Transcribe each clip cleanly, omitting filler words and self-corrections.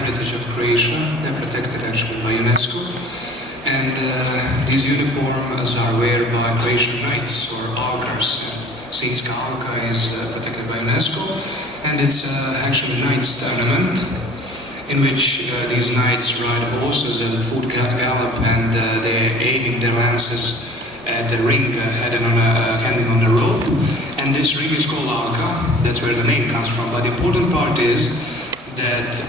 heritage of Croatia. They're protected actually by UNESCO. And these uniforms are worn by Croatian knights or augurs. Since Alka is protected by UNESCO, and it's actually a knights tournament in which these knights ride horses and foot gallop, and they're aiming their lances at the ring hanging on a rope. And this ring is called Alka. That's where the name comes from. But the important part is that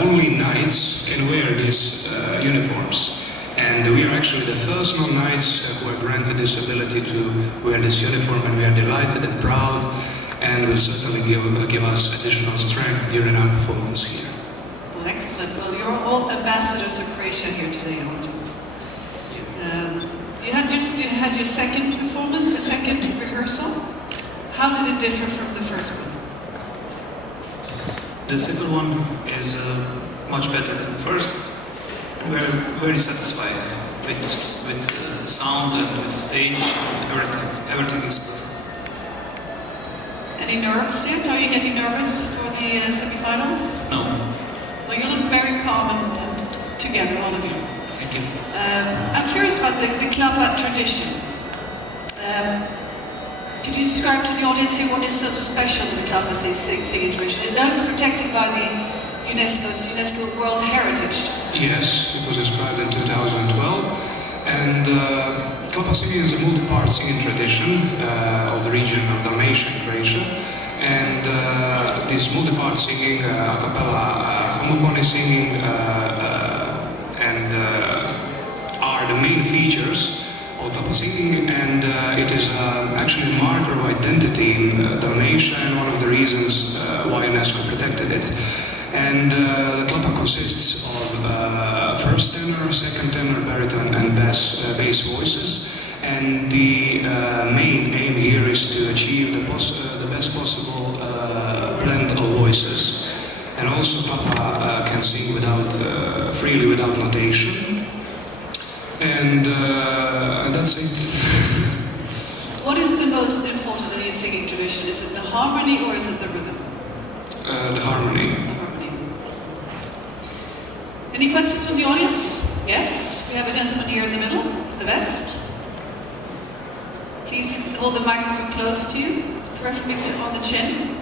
only knights can wear these uniforms. And we are actually the first non-knights who are granted this ability to wear this uniform, and we are delighted and proud, and will certainly give us additional strength during our performance here. Well, excellent. Well, you're all ambassadors of Croatia here today, aren't you? Yeah. You had your second performance, the second rehearsal. How did it differ from the first one? The second one is much better than the first. We're very satisfied with sound and with stage. Everything is perfect. Any nerves yet? Are you getting nervous for the semi-finals? No. Well, you look very calm and together, all of you. Thank you. I'm curious about the Klapa tradition. Could you describe to the audience here what is so special in the Klapa singing tradition? I know it's protected by the UNESCO World Heritage. Yes, it was described in 2012, and Klapa singing is a multi-part singing tradition of the region of Dalmatia in Croatia, and this multi-part singing, a cappella, homophony singing, and are the main features of Klapa singing, and it is actually a marker of identity in Dalmatia, and one of the reasons why UNESCO protected it. And the Klapa consists of first tenor, second tenor, baritone, and bass voices. And the main aim here is to achieve the best possible blend of voices. And also Klapa can sing freely without notation. And that's it. What is the most important in your singing tradition? Is it the harmony or is it the rhythm? The harmony. Any questions from the audience? Yes? We have a gentleman here in the middle, the vest. Please hold the microphone close to you, preferably on the chin.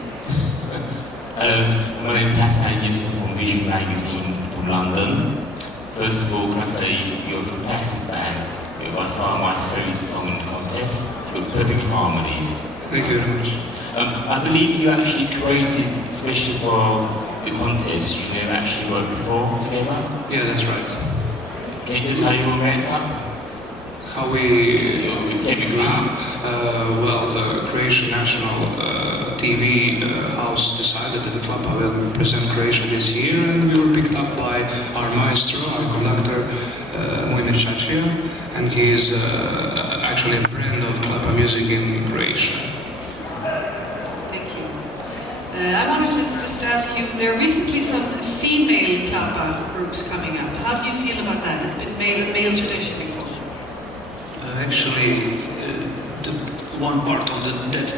My name is Hassan Yusuf from Vision Magazine from London. First of all, can I say you're a fantastic band. You're by far my favourite song in the contest. You've got perfect harmonies. Thank you very much. I believe you actually created, especially for the contest, you have actually worked before together? Yeah, that's right. Can you just how you met up? How we came agreement? Well, the Croatian National TV house decided that the Klapa will present Croatia this year, and we were picked up by our maestro, our conductor, Mojmir Čačija, and he is actually a brand of Klapa music in Croatia. I wanted to just ask you, there are recently some female Klapa groups coming up. How do you feel about that? It's been male tradition before. Actually, the one part of that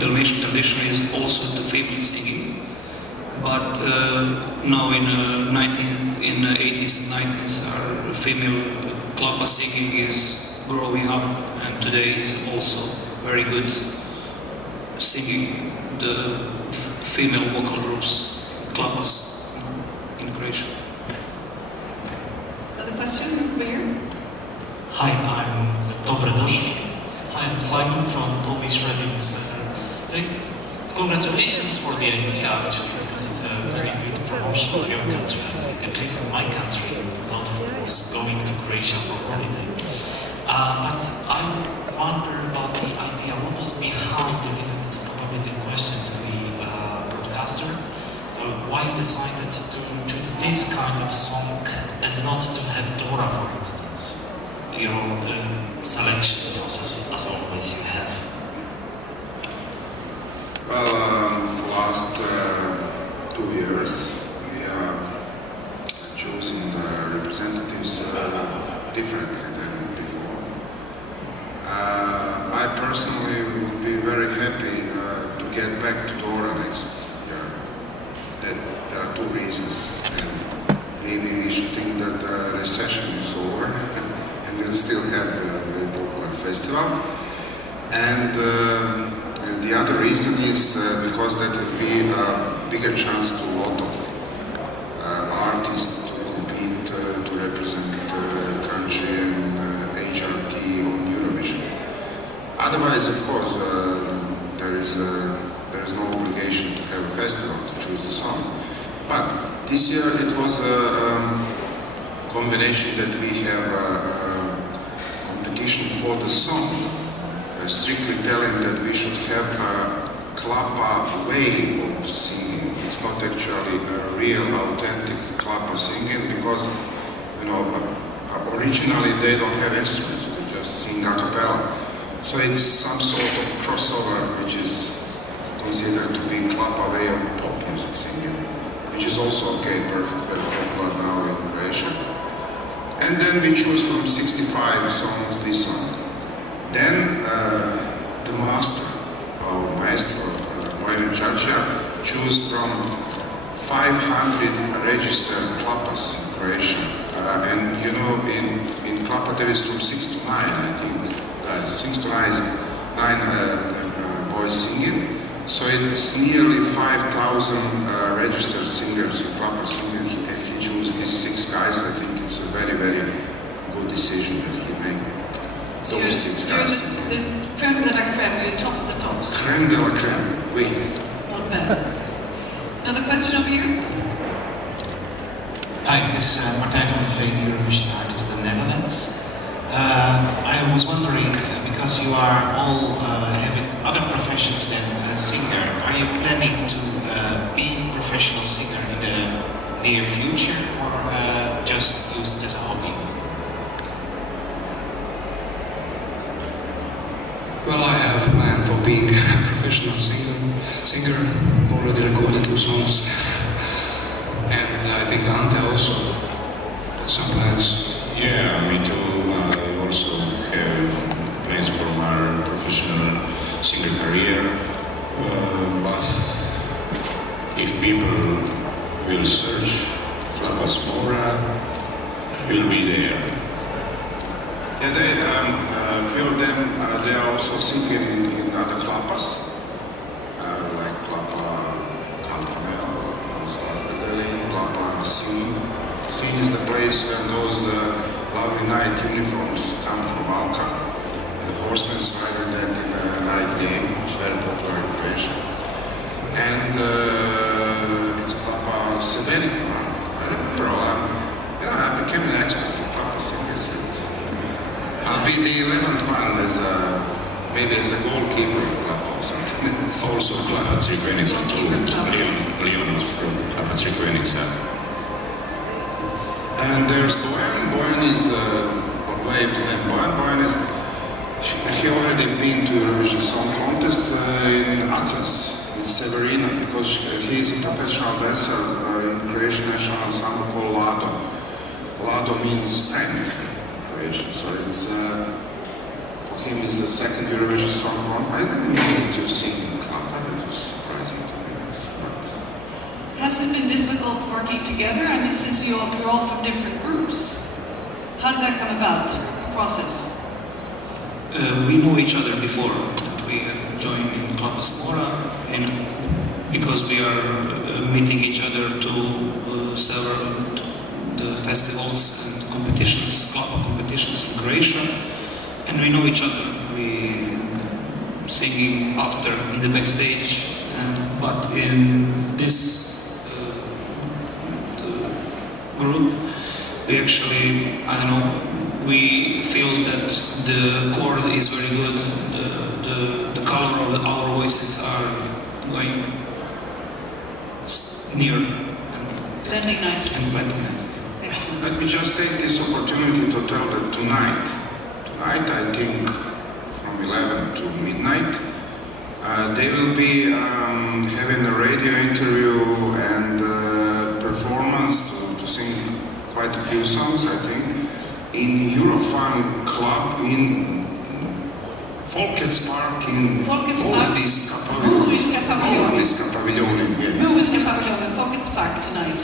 Dalmatian tradition is also the female singing. But now in the 80s and 90s, our female Klapa singing is growing up, and today is also very good singing the female vocal groups, Klapas in Croatia. Another question over here? Hi, I'm Dobrodošli. Hi, I'm Simon from Polish Radio Newsletter. Congratulations for the idea, actually, because it's a very good promotion of your country. At least in my country, a lot of us going to Croatia for holiday. But I wonder about the idea. What was behind the reason? It's probably the question to the broadcaster. Why decided to choose this kind of song and not to have Dora, for instance? Your selection process, as always, you have. Well, for the last 2 years, we are choosing the representatives differently than before. I personally would be very happy to get back to Dora next year. There are two reasons. And recession is over and we'll still have the very popular festival. And the other reason is because that would be a bigger chance to a lot of artists to compete to represent the country and HRT on Eurovision. Otherwise, of course, there is no obligation to have a festival to choose the song. But this year it was a combination that we have a competition for the song, strictly telling that we should have a Klapa way of singing. It's not actually a real, authentic Klapa singing because, you know, originally they don't have instruments, they just sing a cappella. So it's some sort of crossover which is considered to be Klapa way of pop music singing, which is also perfect, very popular now in Croatia. And then we choose from 65 songs this song. Then the maestro, Bojan Čača, choose from 500 registered Klapas in Croatia. And you know, in Klapa there is from 6 to 9, I think. 6 to 9 boys singing. So it's nearly 5,000 registered singers in Klapa singing, and he chose these 6 guys. I think it's a very, very good decision that he made. So those 6 guys. The creme de la creme, you're top of the tops. Creme de la creme, oui. Not bad. Another question over here? Hi, this is Martijn van der Veen, Eurovision artist in the Netherlands. I was wondering, because you are all having other professions than a singer, are you planning to be a professional singer in the near future, or just use it as a hobby? Well, I have a plan for being a professional singer, already recorded 2 songs. And I think Ante also had some plans. Yeah, me too. I also have plans for my professional singer career. But if people will search Klapa's Mora, will be there. Yeah, a few of them, they are also singing in other Klapas, like Klapa Klapa Scene. Scene is the place where those lovely night uniforms come from Alka. The horsemen ride that in a night game, which is very popular in Croatia. And it's Klapa Severi. I remember I became an expert for Klapa singers. I'll be the 11th one maybe as a goalkeeper of Klapa or something. Also Klapa Crikvenica too. Leon is from Klapa Crikvenica. And there's Bojan. Bojan is waved to name. Bojan is he already been to Eurovision Song Contest in Athens, in Severina, because he is a professional dancer in Croatian national ensemble called Lado. Lado means friend in Croatian, so it's for him it's the second Eurovision Song Contest. I didn't know to sing in Klapa. It was surprising to me. But Has it been difficult working together? I mean, since you're all from different groups. How did that come about, the process? We knew each other before. We joined in Klapa's Mora, and because we are meeting each other to several the festivals and competitions, Klapa competitions in Croatia, and we know each other. We singing after in the backstage, but in this group, we actually, I don't know, we feel that the chord is very good, the color of our voices are going near and Blending nicely. blending nicely. Excellent. let me just take this opportunity to tell that tonight I think from 11 to midnight, they will be having a radio interview and performance to sing quite a few songs, I think, in Eurofan Club in Folkets Park in Oldiska Pavilion. Yeah. Mora Pavilion, Folkets Park tonight,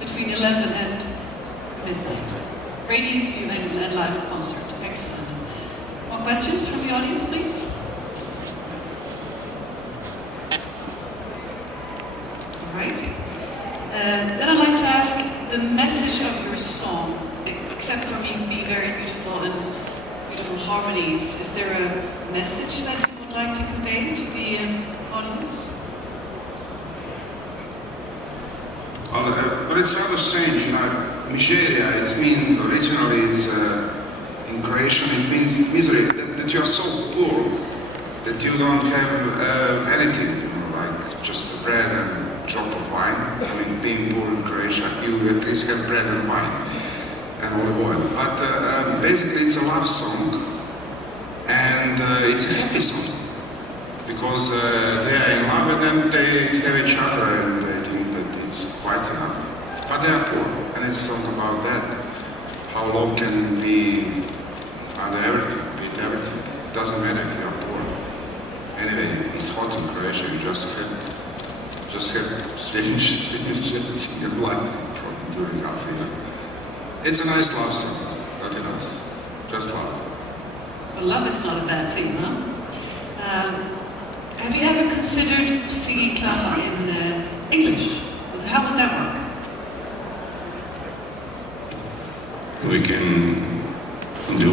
between 11 and midnight. Great. radio interview and live concert. Excellent. More questions from the audience, please? All right. Then I'd like to ask the message of your song, except for being very beautiful and beautiful harmonies. Is there a message that you would like to convey to the audience? But it's rather strange, you know. Miseria, it means originally it's in Croatian it means misery. That you are so poor that you don't have anything, you know, like just bread and drop of wine. I mean, being poor in Croatia, you at least have bread and wine and olive oil. But basically, it's a love song, and it's a happy song because they are in love and then they have each other and they think that it's quite enough. But they are poor, and it's a song about that. How love can be under everything, beat everything. It doesn't matter if you are poor. Anyway, it's hot in Croatia. You just have stage and light during half a year. It's a nice love song, nothing else. Just love. Well, love is not a bad thing, huh? Have you ever considered singing Klapa in English? How would that work? We can do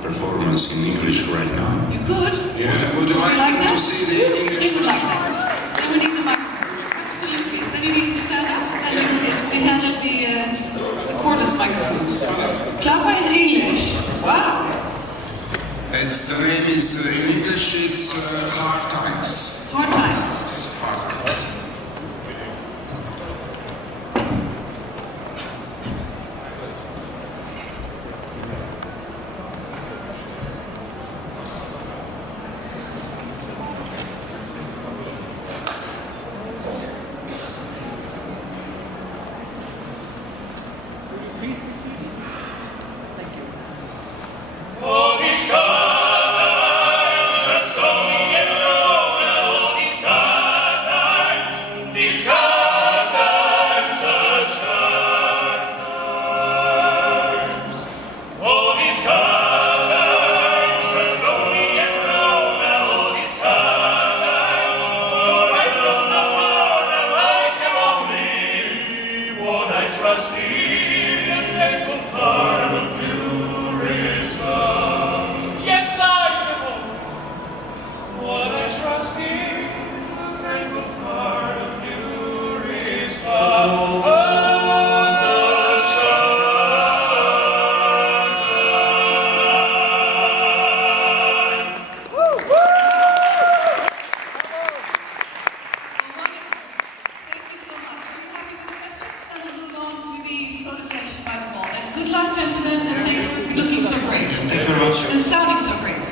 performance in English right now. You could. Yeah. Would you like that? to see the English We would like version? that. Then we need the microphones. Absolutely. Then you need to stand up and we handle the cordless microphones. Klapa in English. Wow. The name is, in English, it's Hard Times. Hard times. Hard Times. Good luck, gentlemen, and thanks for looking so great. Thank you very much. And sounding so great.